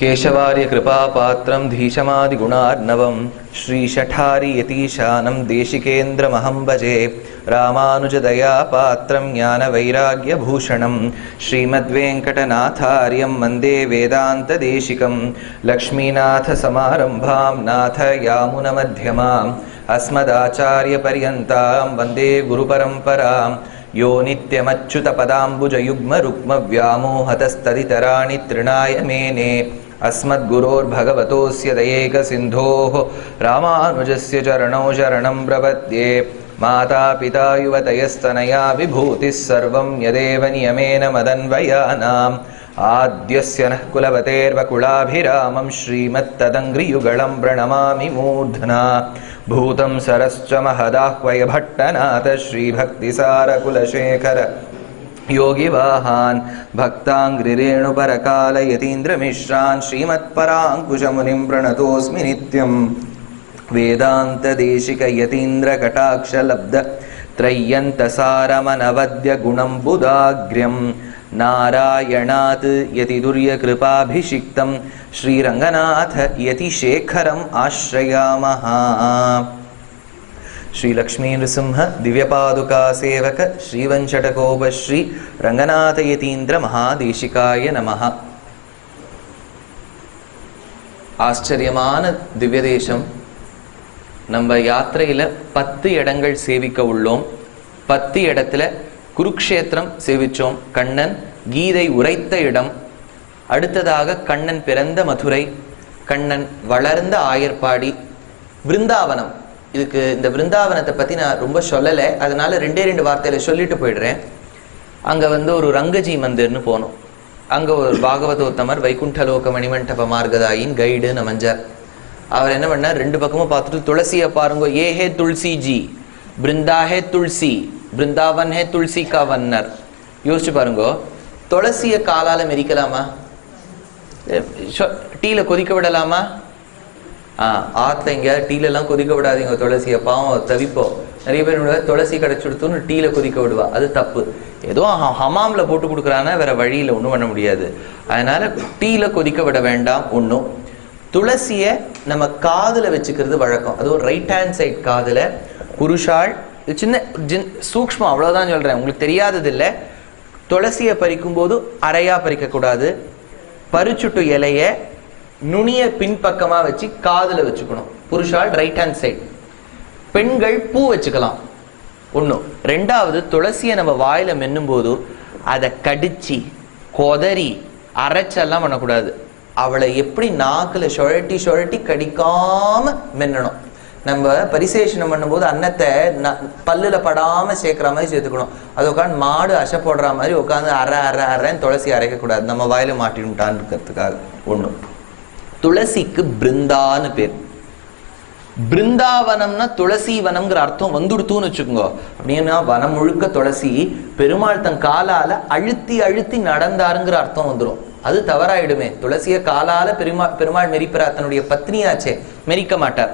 केशवार्य कृपापात्रं धीशमादिगुणार्णवं श्रीशठारि यतीशानं देशिकेन्द्रमहं भजे रामानुजदयापात्रं ज्ञानवैराग्यभूषणं श्रीमद्वेङ्कटनाथार्यं वन्दे वेदान्तदेशिकं लक्ष्मीनाथसमारम्भां नाथयामुनमध्यमाम् अस्मदाचार्यपर्यन्तां वन्दे गुरुपरम्परां यो नित्यमच्युतपदाम्बुजयुग्मरुक्मव्यामोहतस्तदितराणि तृणाय मेने अस्मद्गुरोर्भगवतोऽस्य दयैकसिन्धोः रामानुजस्य चरणौ शरणं प्रपद्ये मातापिता युवतयस्तनया विभूतिः सर्वं यदेव नियमेन मदन्वयानाम् आद्यस्य नः कुलवतेर्वकुलाभिरामं श्रीमत्तदङ्घ्रियुगलं प्रणमामि मूर्ध्ना भूतं सरश्च महदाह्वय भट्टनाथ श्रीभक्तिसारकुलशेखर योगिवाहान् भक्ताङ्घ्रिरेणुपरकालयतीन्द्रमिश्रान् श्रीमत्पराङ्कुशमुनिं प्रणतोऽस्मि नित्यं वेदान्तदेशिकयतीन्द्रकटाक्षलब्ध त्रय्यन्तसारमनवद्य गुणं बुधाग्र्यं नारायणात् यतिदुर्यकृपाभिषिक्तं श्रीरङ्गनाथ यतिशेखरम् आश्रयामः। श्री लक्ष्मी नृसिंह दिव्यपादुका सेवक श्रीवंशटकोप श्री रंगनाथ यतीन्द्र महादेशिकाय नमः। ஆச்சரியமான திவ்ய தேசம். நம்ம யாத்திரையில 10 இடங்கள் சேவிக்க உள்ளோம். 10 இடத்துல குருக்ஷேத்திரம் சேவிச்சோம், கண்ணன் கீதை உரைத்த இடம். அடுத்ததாக கண்ணன் பிறந்த மதுரை, கண்ணன் வளர்ந்த ஆயர்பாடி, விருந்தாவனம். இதுக்கு இந்த விருந்தாவனத்தை பத்தி நான் ரொம்ப சொல்லலை, அதனால 2 வார்த்தையில சொல்லிட்டு போயிடுறேன். அங்க ஒரு ரங்கஜி மந்திர்னு போனோம். அங்க ஒரு பாகவதோத்தமர் வைகுண்டலோக மணிமண்டப மார்கதாயின் கைடுன்னு அமைஞ்சார். அவர் என்ன பண்ணார், 2 பக்கமும் பார்த்துட்டு துளசியை பாருங்க, ஏ ஹே துளசி ஜி, பிருந்தா ஹே துளசி, பிருந்தாவன் ஹே துளசி கா வன்னர். யோசிச்சு பாருங்க, துளசியை காலால மெரிக்கலாமா? டீல கொதிக்க விடலாமா? ஆத்துல எங்கேயாவது டீல எல்லாம் கொதிக்க விடாதீங்க துளசியை, பாவம் தவிப்போம். நிறைய பேர் துளசி கிடைச்சுடுத்துன்னு டீல கொதிக்க விடுவா, அது தப்பு. ஏதோ ஹமாம்ல போட்டு கொடுக்குறானா, வேற வழியில ஒன்றும் பண்ண முடியாது. அதனால டீல கொதிக்க விட வேண்டாம். ஒன்றும் துளசிய நம்ம காதுல வச்சுக்கிறது வழக்கம். அது ஒரு ரைட் ஹேண்ட் சைட் காதுல. புருஷாள் சின்ன சூக்ஷ்மம், அவ்வளவுதான் சொல்றேன், உங்களுக்கு தெரியாதது இல்லை. துளசியை பறிக்கும் போது அரையா பறிக்க கூடாது. பறிச்சுட்டு இலைய நுனிய பின்பக்கமா வச்சு காதுல வச்சுக்கணும். புருஷால் ரைட் ஹேண்ட் சைட். பெண்கள் பூ வச்சுக்கலாம். 1. 2வது, துளசியை நம்ம வாயில மென்னும் போது அதை கடிச்சு கொதறி அரைச்செல்லாம் பண்ணக்கூடாது. அவளை எப்படி நாக்குல சுழட்டி சுழட்டி கடிக்காம மென்னணும். நம்ம பரிசேஷனம் பண்ணும்போது அன்னத்தை பல்லுல படாம சேர்க்கிற மாதிரி சேர்த்துக்கணும். அது உட்காந்து மாடு அசை போடுற மாதிரி உட்காந்து அரைன்னு துளசி அரைக்க கூடாது, நம்ம வாயில மாட்டிட்டான்னு இருக்கிறதுக்காக. 1. துளசிக்கு பிருந்தான்னு பேர். பிருந்தாவனம்னா துளசி வனம்ங்கிற அர்த்தம் வந்துடுத்துன்னு வச்சுக்கோங்க. அப்படின்னா வனம் முழுக்க துளசி. பெருமாள் தன் காலால அழுத்தி அழுத்தி நடந்தாருங்கிற அர்த்தம் வந்துடும். அது தவறாயிடுமே. துளசிய காலால பெருமாள் மெரிப்பற தன்னுடைய பத்னியாச்சே, மெரிக்க மாட்டார்.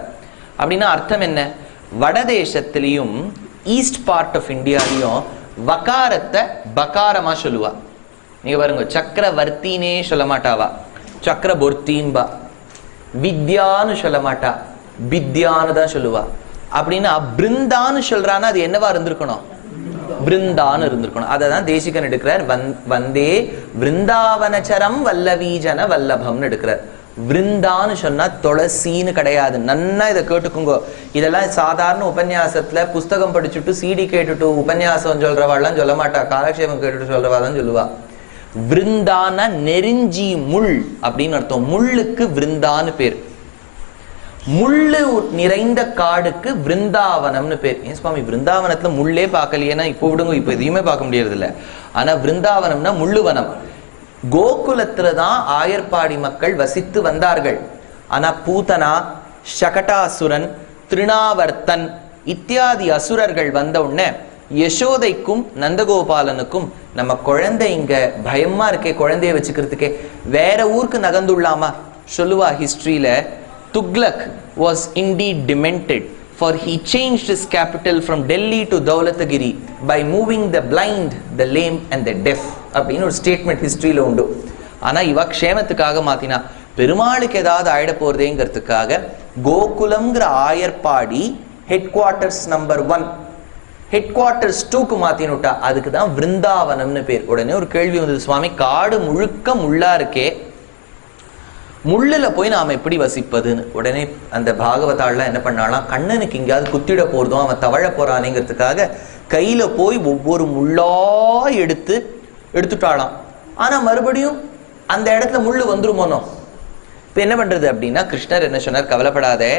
அப்படின்னா அர்த்தம் என்ன? வடதேசத்திலையும் ஈஸ்ட் பார்ட் ஆஃப் இந்தியாலையும் வகாரத்தை பகாரமா சொல்லுவா. நீங்க பாருங்க, சக்கரவர்த்தினே சொல்ல மாட்டாவா, சக்கரபொர்த்தின்பா. வித்யான்னு சொல்ல மாட்டா, வித்யான்னு தான் சொல்லுவா. அப்படின்னா பிருந்தான்னு சொல்றான்னா அது என்னவா இருந்திருக்கணும்? பிருந்தான்னு இருந்திருக்கணும். அததான் தேசிகன் எடுக்கிறார். வந்தே விருந்தாவனச்சரம் வல்லவீஜன வல்லபம்னு எடுக்கிறார். விருந்தான்னு சொன்னா துளசின்னு கிடையாது. நன்னா இதை கேட்டுக்குங்க. இதெல்லாம் சாதாரண உபன்யாசத்துல புஸ்தகம் படிச்சுட்டு சிடி கேட்டுட்டு உபன்யாசம் சொல்றவாள்லாம் சொல்ல மாட்டா, காலக்ஷேபம் கேட்டுட்டு சொல்றவாதான் சொல்லுவா. விருந்தான நெருஞ்சி முள் அப்படின்னு அர்த்தம். முள்ளுக்கு விருந்தான்னு பேர். முள்ளு நிறைந்த காடுக்கு விருந்தாவனம்னு பேர். ஏன் சுவாமி விருந்தாவனத்துல முள்ளே பார்க்கலையேன்னா இப்போ விடுங்க, இப்போ எதையுமே பார்க்க முடியறது இல்லை. ஆனா விருந்தாவனம்னா முள்ளுவனம். கோகுலத்துலதான் ஆயர்பாடி மக்கள் வசித்து வந்தார்கள். ஆனா பூதனா, சகடாசுரன், திருணாவர்த்தன் இத்தியாதி அசுரர்கள் வந்த உடனே யசோதைக்கும் நந்தகோபாலனுக்கும் நம்ம குழந்தை இங்க பயமா இருக்கே, குழந்தைய வச்சுக்கிறதுக்கே வேற ஊருக்கு நகர்ந்துள்ளாமா சொல்லுவா ஹிஸ்டரியில. Tughlaq was indeed demented, for he changed his capital from Delhi to Daulatagiri by moving the blind, the lame and the deaf அப்படின்னு ஒரு ஸ்டேட்மெண்ட் ஹிஸ்டரியில உண்டு. ஆனா இவ க்ஷேமத்துக்காக மாத்தினா. பெருமாளுக்கு ஏதாவது ஆயிட போறதேங்கிறதுக்காக கோகுலம்ங்கிற Ayarpadi headquarters number 1 headquarters 2க்கு மாத்தினுட்டா. அதுக்கு தான் விருந்தாவனம்னு பேர். உடனே ஒரு கேள்வி வந்தது, சுவாமி காடு முழுக்க முள்ளா இருக்கே, முள்ளுல போய் நாம எப்படி வசிப்பதுன்னு. உடனே அந்த பாகவதாள்லாம் என்ன பண்ணாலாம், கண்ணனுக்கு எங்கேயாவது குத்திட போறதும் அவன் தவழ போறானேங்கிறதுக்காக கையில போய் ஒவ்வொரு முள்ளா எடுத்துட்டாலாம். ஆனா மறுபடியும் அந்த இடத்துல முள்ளு வந்துருமோனோ. இப்ப என்ன பண்றது அப்படின்னா, கிருஷ்ணர் என்ன சொன்னார், கவலைப்படாதே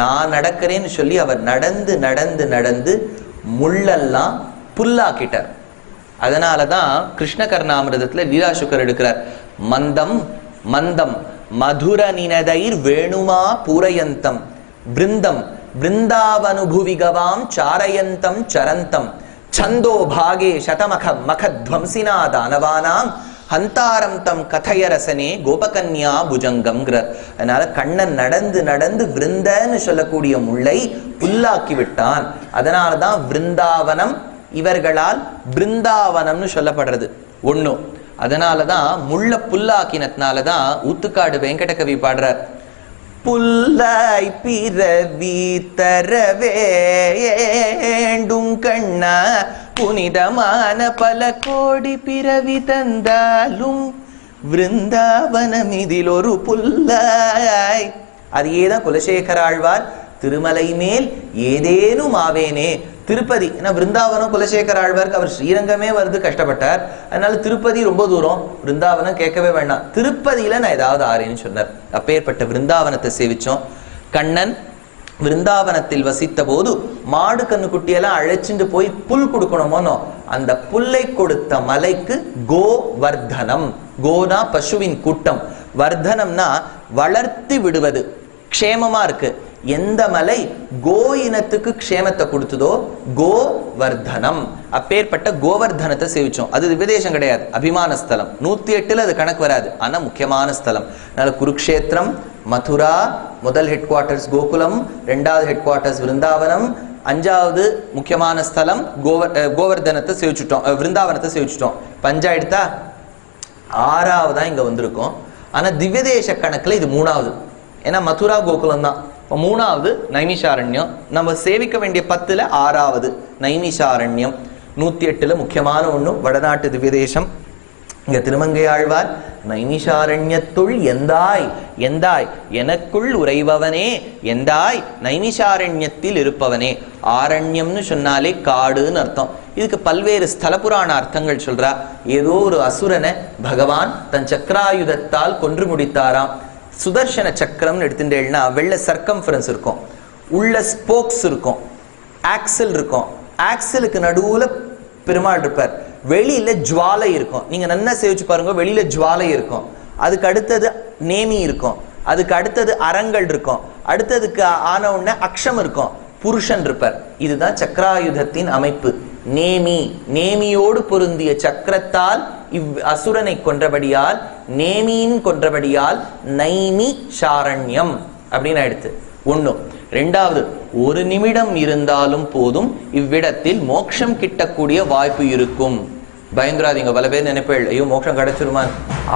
நான் நடக்கிறேன்னு சொல்லி அவர் நடந்து நடந்து நடந்து முள்ளெல்லாம் புல்லாக்கிட்டார். அதனாலதான் கிருஷ்ண கர்ணாமிரதத்துல லீலாசுக்கர் எடுக்கிறார், மந்தம் மந்தம் மதுர நினதைர் வேணுமா பூரயந்தம் பிருந்தம் பிருந்தாவனுபுவிகவாம் சாரயந்தம் சரந்தம் சந்தோ பாகே சதமகம் மகத்வம்சினா தானவானாம் ஹந்தாரம் தம் கதையரசனே கோபகன்யா புஜங்கம்ங்கிறார். அதனால கண்ணன் நடந்து நடந்து விருந்தன்னு சொல்லக்கூடிய முல்லை புல்லாக்கி விட்டான். அதனாலதான் விருந்தாவனம் இவர்களால் பிருந்தாவனம்னு சொல்லப்படுறது ஒண்ணு. அதனாலதான் முள்ள புல்லாக்கினதுனாலதான் ஊத்துக்காடு வெங்கட கவி பாடுறார், புல்லாய் பிறவி தரவேண்டும் கண்ணா புனிதமான பல கோடி பிறவி தந்தாலும் விருந்தாவனம் இதில் ஒரு புல்லாய். அதையேதான் குலசேகர ஆழ்வார் திருமலை மேல் ஏதேனும் ஆவேனே. திருப்பதி ஏன்னா விருந்தாவனம் குலசேகர ஆழ்வாருக்கு அவர் ஸ்ரீரங்கமே வருது கஷ்டப்பட்டார். அதனால திருப்பதி ரொம்ப தூரம், விருந்தாவனம் கேட்கவே வேண்டாம், திருப்பதியில நான் ஏதாவது ஆறேன்னு சொன்னார். அப்பேற்பட்ட விருந்தாவனத்தை சேவிச்சோம். கண்ணன் விருந்தாவனத்தில் வசித்த போது மாடு கண்ணுக்குட்டியெல்லாம் அழைச்சிட்டு போய் புல் கொடுக்கணுமோனோ, அந்த புல்லை கொடுத்த மலைக்கு கோவர்தனம். கோனா பசுவின் கூட்டம், வர்தனம்னா வளர்த்தி விடுவது, க்ஷேமமா இருக்கு. எந்த மலை கோ இனத்துக்கு க்ஷேமத்தை கொடுத்ததோ கோவர்தனம். அப்பேற்பட்ட கோவர்தனத்தை சேவிச்சோம். அது விதேசம் கிடையாது, அபிமான ஸ்தலம். 108 அது கணக்கு வராது, ஆனா முக்கியமான ஸ்தலம். அதனால குருக்ஷேத்திரம், மதுரா முதல் ஹெட் குவார்டர்ஸ் கோகுலம், 2வது ஹெட் குவார்டர்ஸ் விருந்தாவனம், 5வது முக்கியமான ஸ்தலம் கோவர்தனத்தை சேவிச்சுட்டோம், விருந்தாவனத்தை சேவிச்சுட்டோம். 5 எடுத்தா 6வதா இங்க வந்திருக்கோம். ஆனா திவ்யதேச கணக்குல இது 3வது. ஏன்னா மதுரா கோகுலம் தான். 3வது நைமிஷாரண்யம். நம்ம சேவிக்க வேண்டிய 10ல 6வது நைமிஷாரண்யம். 108 முக்கியமான ஒண்ணு வடநாட்டு திவ்யதேசம். இங்க திருமங்கை ஆழ்வார் நைமிஷாரண்யத்துள் எந்தாய் எந்தாய் எனக்குள் உறைபவனே, எந்தாய் நைமிஷாரண்யத்தில் இருப்பவனே. ஆரண்யம்னு சொன்னாலே காடுன்னு அர்த்தம். இதுக்கு பல்வேறு ஸ்தல புராண அர்த்தங்கள் சொல்றா. ஏதோ ஒரு அசுரனை பகவான் தன் சக்கராயுதத்தால் கொன்று முடித்தாராம். சுதர்சன சக்கரம்னு எடுத்துட்டேன்னா வெள்ள சர்க்கம்ஃபரன்ஸ் இருக்கும், உள்ள ஸ்போக்ஸ் இருக்கும், ஆக்சல் இருக்கும். ஆக்சலுக்கு நடுவுல பெருமாள் இருப்பார், வெளியில ஜுவாலை இருக்கும். நீங்க நல்லா சேவிச்சு பாருங்க, வெளியில ஜுவாலை இருக்கும், அதுக்கு அடுத்தது நேமி இருக்கும், அதுக்கு அடுத்தது அரங்கள் இருக்கும், அடுத்ததுக்கு ஆன உடனே அக்ஷம் இருக்கும், புருஷன் இருப்பார். இதுதான் சக்கராயுதத்தின் அமைப்பு. நேமி, நேமியோடு பொருந்திய சக்கரத்தால் அசுரனை கொன்றபடியால், நேமியின் கொன்றபடியால் நைமி சாரண்யம் அப்படின்னு ஆயிடுத்து. 1. 2வது, ஒரு நிமிடம் இருந்தாலும் போதும் இவ்விடத்தில் மோட்சம் கிட்டக்கூடிய வாய்ப்பு இருக்கும். பயந்துராதீங்க. பல பேர் நினைப்பேள், ஐயோ மோட்சம் கிடைச்சிருமா,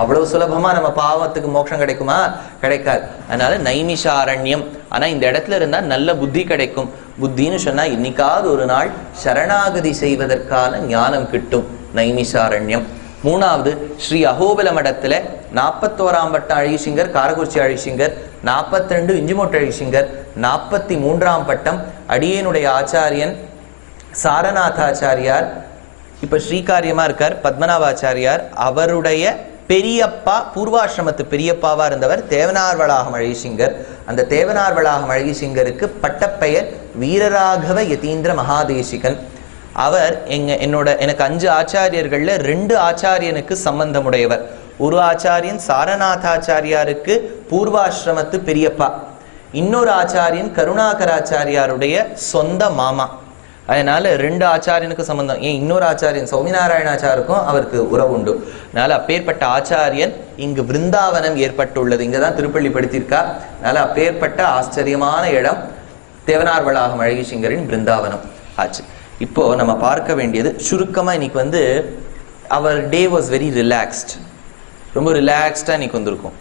அவ்வளவு சுலபமா நம்ம பாவத்துக்கு மோட்சம் கிடைக்குமா? கிடைக்காது. அதனால நைமிஷாரண்யம். ஆனா இந்த இடத்துல இருந்தா நல்ல புத்தி கிடைக்கும். புத்தின்னு சொன்னா இன்னைக்காவது ஒரு நாள் சரணாகதி செய்வதற்கான ஞானம் கிட்டும். நைமிஷாரண்யம். 3வது, ஸ்ரீ அகோபில மடத்துல 41ஆம் பட்டம் அழகிசிங்கர் காரகுறிச்சி அழகிசிங்கர், 42 இஞ்சிமோட்டு அழகிசிங்கர், 43ஆம் பட்டம் அடியேனுடைய ஆச்சாரியன் சாரநாதாச்சாரியார், இப்ப ஸ்ரீகாரியமா இருக்கார் பத்மநாபாச்சாரியார். அவருடைய பெரியப்பா, பூர்வாசிரமத்து பெரியப்பாவா இருந்தவர் தேவனார் வளாகம் அழகிசிங்கர். அந்த தேவனார் வளாகம் அழகிசிங்கருக்கு பட்டப்பெயர் வீரராகவ யதீந்திர மகாதேசிகன். அவர் எனக்கு 5 ஆச்சாரியர்கள்ல 2 ஆச்சாரியனுக்கு சம்பந்தமுடையவர். ஒரு ஆச்சாரியன் சாரநாதாச்சாரியாருக்கு பூர்வாசிரமத்து பெரியப்பா, இன்னொரு ஆச்சாரியன் கருணாகராச்சாரியாருடைய சொந்த மாமா. அதனால 2 ஆச்சாரியனுக்கு சம்பந்தம். ஏன் இன்னொரு ஆச்சாரியன் சௌமிநாராயணாச்சாருக்கும் அவருக்கு உறவு உண்டு. அதனால அப்பேற்பட்ட ஆச்சாரியன் இங்கு விருந்தாவனம் ஏற்பட்டுள்ளது. இங்கதான் திருப்பள்ளி படுத்திருக்கா. அதனால அப்பேற்பட்ட ஆச்சரியமான இடம் தேவனார் வளாகம் அழகிசிங்கரின் பிருந்தாவனம் ஆச்சு. இப்போ நம்ம பார்க்க வேண்டியது சுருக்கமா, இன்னைக்கு அவர் டே வாஸ் வெரி ரிலாக்ஸ்ட். ரொம்ப ரிலாக்ஸ்டா இன்னைக்கு வந்திருக்கும்.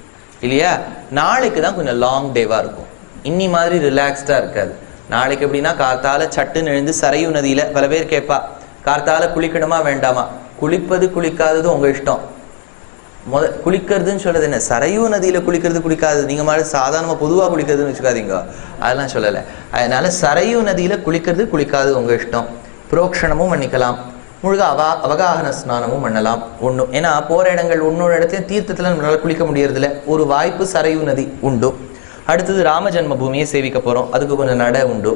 இல்லையா? நாளைக்கு தான் கொஞ்சம் லாங் டேவா இருக்கும். இன்னி மாதிரி ரிலாக்ஸ்டா இருக்காது. நாளைக்கு எப்படின்னா கார்த்தால சட்டுன்னு எழுந்து சரையு நதியில பல பேர் கேட்பா, கார்த்தால குளிக்கணுமா வேண்டாமா? குளிப்பது குளிக்காதது உங்க இஷ்டம். குளிக்கிறதுன்னு சொல்றது என்ன? சரையு நதியில குளிக்கிறது குளிக்காதது நீங்க மாதிரி சாதாரணமா பொதுவா குளிக்கிறதுன்னு வச்சுக்காதீங்க, அதெல்லாம் சொல்லலை. அதனால சரையு நதியில குளிக்கிறது குளிக்காதது உங்க இஷ்டம். புரோக்ஷணமும் பண்ணிக்கலாம், முழுக அவகாகன ஸ்நானமும் பண்ணலாம். ஒன்றும் ஏன்னா போற இடங்கள் ஒன்னொரு இடத்துலையும் தீர்த்தத்துல நம்மளால குளிக்க முடியறதில்ல. ஒரு வாய்ப்பு சரையு நதி உண்டு. அடுத்தது ராம ஜென்ம பூமியை சேவிக்க போறோம், அதுக்கு கொஞ்சம் நட உண்டு.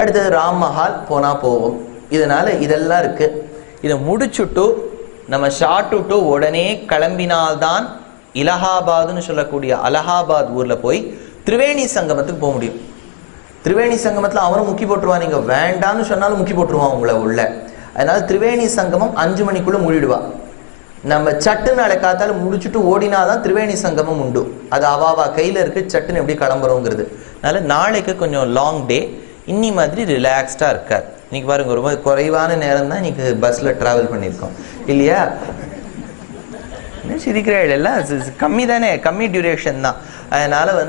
அடுத்தது ராம் மஹால் போனா போவோம். இதனால இதெல்லாம் இருக்கு. இதை முடிச்சுட்டு நம்ம ஷார்ட்டுட்டு உடனே கிளம்பினால்தான் இலஹாபாத்னு சொல்லக்கூடிய அலகாபாத் ஊர்ல போய் திரிவேணி சங்கமத்துக்கு போக முடியும். திரிவேணி சங்கமத்துல அவனும் முக்கி போட்டுருவான், நீங்க வேண்டான்னு சொன்னாலும் முக்கி போட்டுருவான் உங்களை உள்ள. அதனால திரிவேணி சங்கமம் 5 மணிக்குள்ள மூடிடுவா. நம்ம சட்டுன்னு அழைக்காத்தால முடிச்சுட்டு ஓடினாதான் திரிவேணி சங்கமம் உண்டு. அது அவாவா கையில இருக்கு, சட்டுன்னு எப்படி கிளம்புறோங்கிறது. அதனால நாளைக்கு கொஞ்சம் லாங் டே, இன்னி மாதிரி ரிலாக்ஸ்டா இருக்கார். இன்னைக்கு பாருங்க ரொம்ப குறைவான நேரம் தான் இன்னைக்கு பஸ்ல டிராவல் பண்ணியிருக்கோம் இல்லையா? சிரிக்கிறாள், எல்லாம் கம்மி தானே, கம்மி டியூரேஷன் தான். அதனால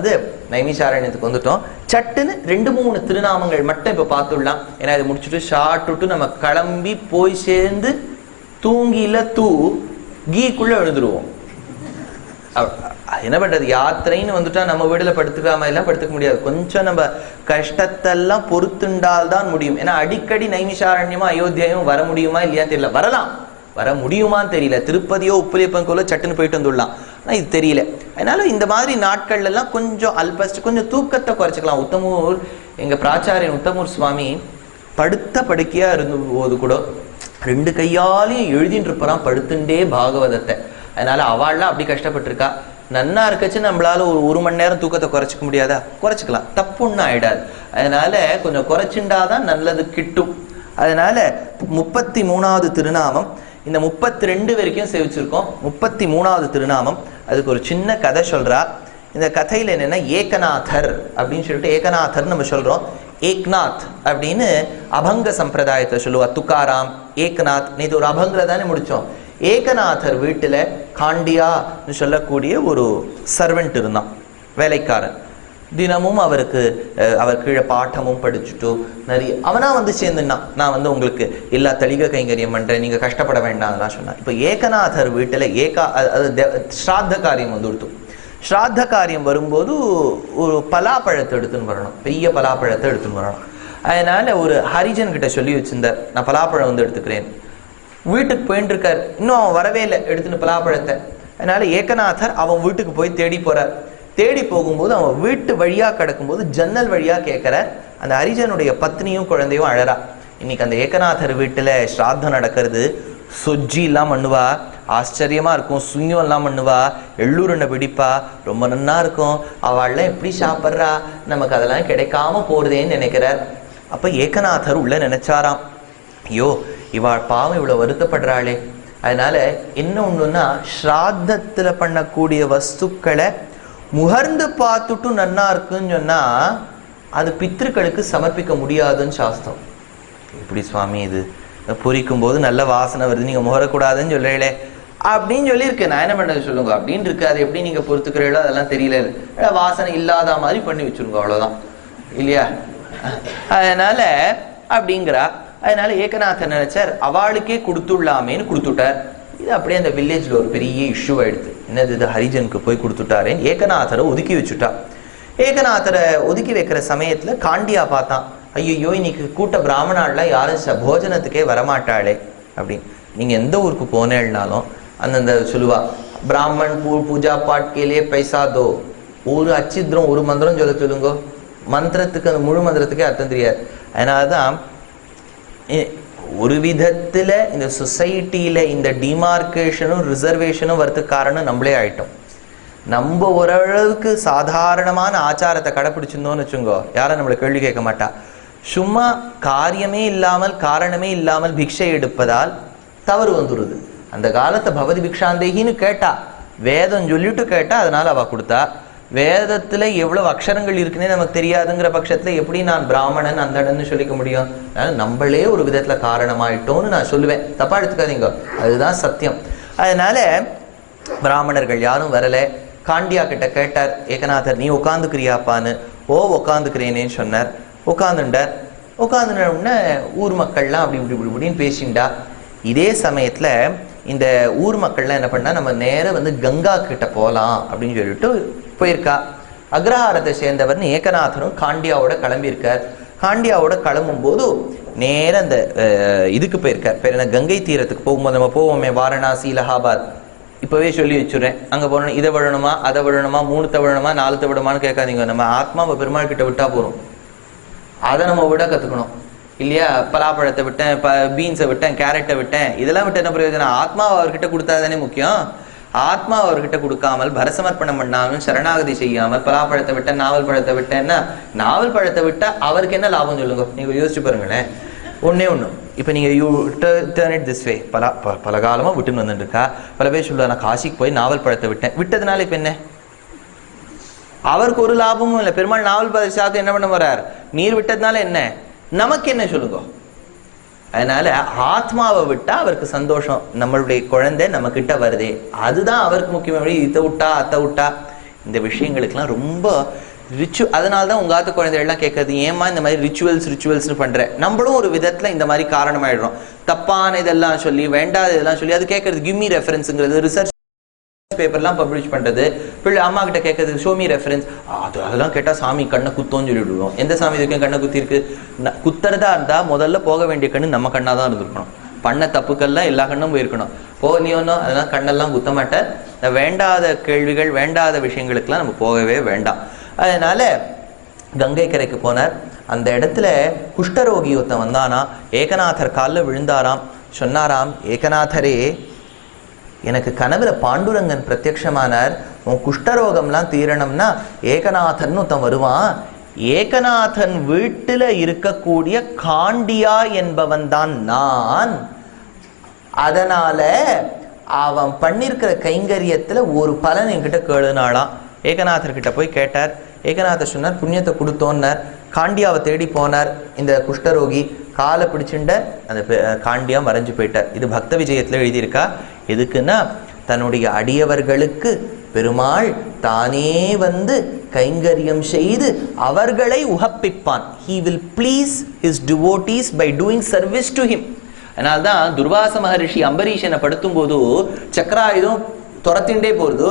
நைமிஷாரண்யத்துக்கு வந்துட்டோம். சட்டுன்னு 2-3 திருநாமங்கள் மட்டும் இப்ப பார்த்துடலாம். ஏன்னா இதை முடிச்சுட்டு ஷார்ட் விட்டு நம்ம கிளம்பி போய் சேர்ந்து தூங்கில கீக்குள்ள எழுந்துருவோம். என்ன பண்றது, யாத்திரைன்னு வந்துட்டா நம்ம வீடுல படுத்துக்காம எல்லாம் படுத்துக்க முடியாது. கொஞ்சம் நம்ம கஷ்டத்தெல்லாம் பொறுத்துண்டால் தான் முடியும். ஏன்னா அடிக்கடி நைமிஷாரண்யமா அயோத்தியாவும் வர முடியுமா இல்லையான்னு தெரியல. வரலாம், வர முடியுமான்னு தெரியல. திருப்பதியோ உப்பிலியப்பன் கோலோ சட்டுன்னு போயிட்டு வந்துடலாம், ஆனா இது தெரியல. அதனால இந்த மாதிரி நாட்கள்ல எல்லாம் கொஞ்சம் அல்பஸ்ட் கொஞ்சம் தூக்கத்தை குறைச்சிக்கலாம். உத்தமூர் எங்க பிராச்சாரியன் உத்தமூர் சுவாமி படுத்த படுக்கையா இருந்த போது கூட 2 கையாலையும் எழுதிட்டு இருப்பான் படுத்துட்டே பாகவதத்தை. அதனால அவள்லாம் அப்படி கஷ்டப்பட்டிருக்கா. நன்னா இருக்கச்சு நம்மளால ஒரு 1 மணி நேரம் தூக்கத்தை குறைச்சிக்க முடியாதா? குறைச்சிக்கலாம், தப்பு ஒன்றும் ஆயிடாது. அதனால கொஞ்சம் குறைச்சுண்டாதான் நல்லது கிட்டும். அதனால 33வது திருநாமம், இந்த 32 வரைக்கும் சேவிச்சிருக்கோம். 33வது திருநாமம், அதுக்கு ஒரு சின்ன கதை சொல்றா. இந்த கதையில என்னன்னா ஏகநாதர் அப்படின்னு சொல்லிட்டு ஏகநாதர் நம்ம சொல்றோம். ஏக்நாத் அப்படின்னு அபங்க சம்பிரதாயத்தை சொல்லுவா. துக்காராம், ஏக்நாத், இது ஒரு அபங்கில தானே முடிச்சோம். ஏகநாதர் வீட்டுல காண்டியான்னு சொல்லக்கூடிய ஒரு சர்வெண்ட் இருந்தான், வேலைக்காரன். தினமும் அவருக்கு அவர் கீழே பாட்டமும் படிச்சுட்டு நிறைய அவனா சேர்ந்துனான். நான் உங்களுக்கு எல்லா தளிக கைங்கரியம் பண்றேன், நீங்க கஷ்டப்பட வேண்டாம்லாம் சொன்னான். இப்ப ஏகநாதர் வீட்டுல ஸ்ராத்த காரியம் வந்துடுத்து. ஸ்ராத்த காரியம் வரும்போது ஒரு பலாப்பழத்தை எடுத்துன்னு வரணும், பெரிய பலாப்பழத்தை எடுத்துன்னு வரணும். அதனால ஒரு ஹரிஜன் கிட்ட சொல்லி வச்சிருந்தார், நான் பலாப்பழம் எடுத்துக்கிறேன். வீட்டுக்கு போயிட்டு இருக்காரு, இன்னும் அவன் வரவே இல்லை எடுத்துன்னு பலாப்பழத்தை. அதனால ஏகநாதர் அவன் வீட்டுக்கு போய் தேடி போறார். தேடி போகும்போது அவன் வீட்டு வழியா கிடக்கும்போது ஜன்னல் வழியா கேட்கிறார். அந்த ஹரிஜனுடைய பத்னியும் குழந்தையும் அழறா. இன்னைக்கு அந்த ஏகநாதர் வீட்டுல ஸ்ராத்தம் நடக்கிறது, சொஜ்ஜி எல்லாம் பண்ணுவா, ஆச்சரியமா இருக்கும். சுங்கம் எல்லாம் பண்ணுவா, எள்ளூருண்ணை பிடிப்பா, ரொம்ப நன்னா இருக்கும். அவள்லாம் எப்படி சாப்பிட்றா, நமக்கு அதெல்லாம் கிடைக்காம போறதேன்னு நினைக்கிறார். அப்ப ஏகநாதர் உள்ள நினைச்சாராம், ஐயோ இவாள் பாவம் இவ்வளவு வருத்தப்படுறாளே. அதனால என்ன ஒண்ணுன்னா, ஸ்ராத்தத்துல பண்ணக்கூடிய வஸ்துக்களை முகர்ந்து பார்த்துட்டு நன்னா இருக்குன்னு சொன்னா அது பித்ருக்களுக்கு சமர்ப்பிக்க முடியாதுன்னு சாஸ்திரம். எப்படி சுவாமி இது பொரிக்கும் போது நல்ல வாசனை வருது, நீங்க முகரக்கூடாதுன்னு சொல்றீங்களே அப்படின்னு சொல்லியிருக்கு. நான் என்ன பண்றது சொல்லுங்க அப்படின்னு இருக்கு. அது எப்படி நீங்க பொறுத்துக்கிறீங்களோ அதெல்லாம் தெரியல, வாசனை இல்லாத மாதிரி பண்ணி வச்சிருங்க, அவ்வளவுதான் இல்லையா? அதனால அப்படிங்கிறா. அதனால ஏகநாதர் நினைச்சார் அவளுக்கே கொடுத்துடலாமேன்னு கொடுத்துட்டார். இது அப்படியே அந்த வில்லேஜ்ல ஒரு பெரிய இஷ்யூ ஆயிடுது. என்னது, இது ஹரிஜனுக்கு போய் கொடுத்துட்டாரேன்னு ஏகநாதரை ஒதுக்கி வச்சுட்டா. ஏகநாதரை ஒதுக்கி வைக்கிற சமயத்துல காண்டியா பார்த்தான், ஐயோ இன்னைக்கு கூட்ட பிராமணாலாம் யாரும் போஜனத்துக்கே வரமாட்டாளே அப்படின்னு. நீங்க எந்த ஊருக்கு போனேன்னாலும் அந்தந்த சொல்லுவா, பிராமண் பூஜா பாட் கேலியே பைசா தோ, ஒரு அச்சித்திரம் ஒரு மந்திரம் சொல்ல சொல்லுங்க. மந்திரத்துக்கு அந்த முழு மந்திரத்துக்கே அர்த்தம் தெரியாது. அதனாலதான் ஒரு விதத்துல இந்த சொசைட்டியில இந்த டிமார்கேஷனும் ரிசர்வேஷனும் வரதுக்கு காரணம் நம்மளே ஆயிட்டோம். நம்ம ஓரளவுக்கு சாதாரணமான ஆச்சாரத்தை கடைப்பிடிச்சிருந்தோம்னு வச்சுங்கோ, யாரும் நம்மளை கேள்வி கேட்க மாட்டா. சும்மா காரியமே இல்லாமல் காரணமே இல்லாமல் பிக்ஷை எடுப்பதால் தவறு வந்துடுது. அந்த காலத்தை பவதி பிக்ஷாந்தேகின்னு கேட்டா, வேதம் சொல்லிட்டு கேட்டா, அதனால அவ கொடுத்தா. வேதத்துல எவ்வளவு அக்ஷரங்கள் இருக்குன்னே நமக்கு தெரியாதுங்கிற பட்சத்துல எப்படி நான் பிராமணன் அந்தடன்னு சொல்லிக்க முடியும்? அதனால நம்மளே ஒரு விதத்துல காரணமாயிட்டோம்னு நான் சொல்லுவேன், தப்பா எடுத்துக்காதீங்க, அதுதான் சத்தியம். அதனால பிராமணர்கள் யாரும் வரல. காண்டியா கிட்ட கேட்டார் ஏகநாதர், நீ உட்காந்துக்கிறியாப்பான்னு. ஓ உட்காந்துக்கிறேனேன்னு சொன்னார். உட்காந்துட்டார். உட்காந்துன உடனே ஊர் மக்கள்லாம் அப்படி இப்படி இப்படி இப்படின்னு பேசிண்டா. இதே சமயத்துல இந்த ஊர் மக்கள்லாம் என்ன பண்ணா, நம்ம நேரம் வந்து கங்கா கிட்ட போகலாம் அப்படின்னு சொல்லிட்டு போயிருக்கா. அக்ரஹாரத்தை சேர்ந்தவர்னு ஏகநாதனும் காண்டியாவோட கிளம்பியிருக்கார். காண்டியாவோட கிளம்பும் போது நேரம் அந்த இதுக்கு போயிருக்கார். பேர் என்ன, கங்கை தீரத்துக்கு போகும்போது நம்ம போவோமே வாரணாசி இலஹாபாத், இப்பவே சொல்லி வச்சுடுறேன். அங்க போனோம், இதை விழணுமா அதை விழணுமா 3 விழணுமா 4 விடமான்னு கேட்காதீங்க. நம்ம ஆத்மாவை பெருமாள் கிட்ட விட்டா போறோம். அதை நம்ம விட கத்துக்கணும் இல்லையா? பலாப்பழத்தை விட்டேன், பீன்ஸை விட்டேன், கேரட்டை விட்டேன், இதெல்லாம் விட்டு என்ன பிரயோஜனம்? ஆத்மாவை அவர்கிட்ட கொடுத்தாதானே முக்கியம். ஆத்மா அவர்கிட்ட கொடுக்காமல், பரசமர்ப்பணம் பண்ணாமல், சரணாகதி செய்யாமல், பலாப்பழத்தை விட்டேன், நாவல் பழத்தை விட்டேன்னா, நாவல் பழத்தை விட்டா அவருக்கு என்ன லாபம் சொல்லுங்க? நீங்க யோசிச்சு பாருங்களேன். ஒன்னே ஒண்ணு, இப்ப நீங்க you turn it this way. பல காலமா விட்டுன்னு வந்துட்டு இருக்கா. பல பேர் சொல்லுவா, நான் காசிக்கு போய் நாவல் பழத்தை விட்டேன். விட்டதுனால இப்ப என்ன? அவருக்கு ஒரு லாபமும் இல்லை. பெருமாள் நாவல் பழத்தை சாப்பிட்டு என்ன பண்ண போறார்? நீர் விட்டதுனால என்ன? நமக்கு என்ன சொல்லுங்க? அதனால ஆத்மாவை விட்டா அவருக்கு சந்தோஷம். நம்மளுடைய குழந்தை நம்ம கிட்ட வருதே, அதுதான் அவருக்கு முக்கியமாக. இதை விட்டா அத்தை விட்டா இந்த விஷயங்களுக்கெல்லாம் ரொம்ப அதனால்தான் உங்க ஆத்து குழந்தைகள்லாம் கேட்கறது, ஏமா இந்த மாதிரி ரிச்சுவல்ஸ்னு பண்ற? நம்மளும் ஒரு விதத்துல இந்த மாதிரி காரணமாயிடுறோம். தப்பான இதெல்லாம் சொல்லி, வேண்டாத இதெல்லாம் சொல்லி அது கேட்கறது. கிம்மி ரெஃபரன்ஸுங்கிறது ரிசர்ச் பேப்பர்லாம் பப்ளிஷ் பண்றது. பிள்ளை அம்மா கிட்ட கேட்கறது ஷோமி ரெஃபரன்ஸ். அதெல்லாம் கேட்டா சாமி கண்ணை குத்தோன்னு சொல்லிவிடுவோம். எந்த சாமி இதுக்கும் கண்ணை குத்தி இருக்கு? குத்துறதா இருந்தா முதல்ல போக வேண்டிய கண்ணு நம்ம கண்ணா தான் இருந்திருக்கணும். பண்ண தப்புக்கள்லாம் எல்லா கண்ணும் போயிருக்கணும். நீ ஒன்றும் அதெல்லாம் கண்ணெல்லாம் குத்த மாட்டேன். வேண்டாத கேள்விகள், வேண்டாத விஷயங்களுக்கெல்லாம் நம்ம போகவே வேண்டாம். அதனால கங்கை கரைக்கு போனார். அந்த இடத்துல குஷ்டரோகி ஒருத்தன் வந்தானா. ஏகநாதர் காலில் விழுந்தாராம். சொன்னாராம், ஏகநாதரே, எனக்கு கனவுல பாண்டுரங்கன் பிரத்யக்ஷமானார். உன் குஷ்டரோகம்லாம் தீரணும்னா ஏகநாதன் ஒருத்தன் வருவான். ஏகநாதன் வீட்டுல இருக்கக்கூடிய காண்டியா என்பவன் தான் நான். அதனால அவன் பண்ணிருக்கிற கைங்கரியத்துல ஒரு பலன் என்கிட்ட கேளுனாலாம். ஏகநாதர் கிட்ட போய் கேட்டார். ஏகநாதர் சொன்னார், புண்ணியத்தை கொடுத்தோன்னார். காண்டியாவை தேடி போனார். இந்த குஷ்டரோகி காலை பிடிச்சுண்ட அந்த காண்டியா மறைஞ்சு போயிட்டார். இது பக்த விஜயத்துல எழுதியிருக்கா. எதுக்குன்னா, தன்னுடைய அடியவர்களுக்கு பெருமாள் தானே வந்து கைங்கரியம் செய்து அவர்களை உகப்பிப்பான். He will please his devotees by doing service to him. அதனால்தான் துர்வாச மகரிஷி அம்பரீஷனை படுத்தும் போது சக்கராயுதம் துரத்தின்றே போறது.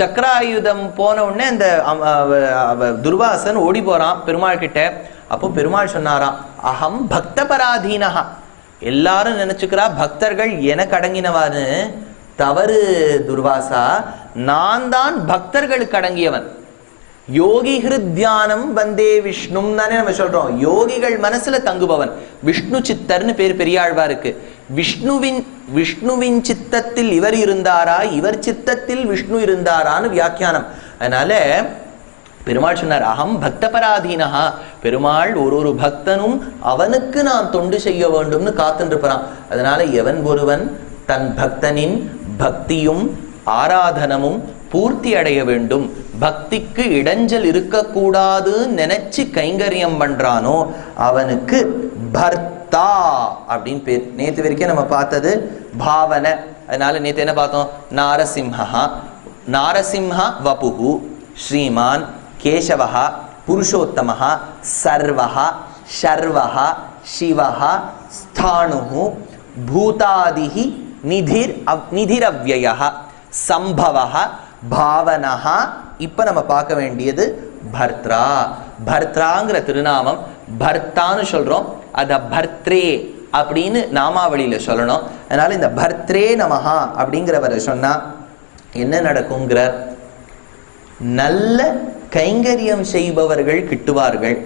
சக்கராயுதம் போன உடனே அந்த துர்வாசன் ஓடி போறான் பெருமாள் கிட்ட. அப்போ பெருமாள் சொன்னாராம், அகம் பக்த பராதீனஹா. எல்லாரும் நினைச்சுக்கிறா பக்தர்கள் எனக்கு அடங்கினவான்னு. தவறு துர்வாசா, நான் தான் பக்தர்களுக்கு அடங்கியவன். யோகி ஹிருத்யானம் வந்தே விஷ்ணும் தானே நம்ம சொல்றோம். யோகிகள் மனசுல தங்குபவன். விஷ்ணு சித்தர்னு பேர் பெரியாழ்வாருக்கு. விஷ்ணுவின் சித்தத்தில் இவர் இருந்தாரா, இவர் சித்தத்தில் விஷ்ணு இருந்தாரான்னு வியாக்கியானம். அதனால பெருமாள் சொன்னார், அகம் பக்த பராதீனஹா. பெருமாள் ஒரு பக்தனும் அவனுக்கு நான் தொண்டு செய்ய வேண்டும்னு காத்துருப்பான். அதனால எவன் ஒருவன் தன் பக்தனின் பக்தியும் ஆராதனமும் பூர்த்தி அடைய வேண்டும், பக்திக்கு இடைஞ்சல் இருக்கக்கூடாது நினைச்சு கைங்கரியம் பண்றானோ அவனுக்கு பர்த்தா அப்படின்னு பேர். நேத்து வரைக்கும் நம்ம பார்த்தது பாவனை. அதனால நேத்து என்ன பார்த்தோம்? நாரசிம்ஹா வபுகு ஸ்ரீமான் கேசவஹா புருஷோத்தமஹா சர்வஹா ஷர்வஹா சிவஹா ஸ்தாணுஹு பூதாதிஹி நிதிரவ்யயஹ சம்பவஹ பாவனஹா. இப்ப நம்ம பார்க்க வேண்டியது பர்த்ரா. பர்த்ராங்கிற திருநாமம் பர்த்தான்னு சொல்றோம். அத பர்த்ரே அப்படின்னு நாமாவளியில சொல்லணும். அதனால இந்த பர்த்ரே நமஹா அப்படிங்கிறவரை சொன்னா என்ன நடக்குங்கிற, நல்ல கைங்கரியம் செய்பவர்கள் கிட்டுவார்கள்.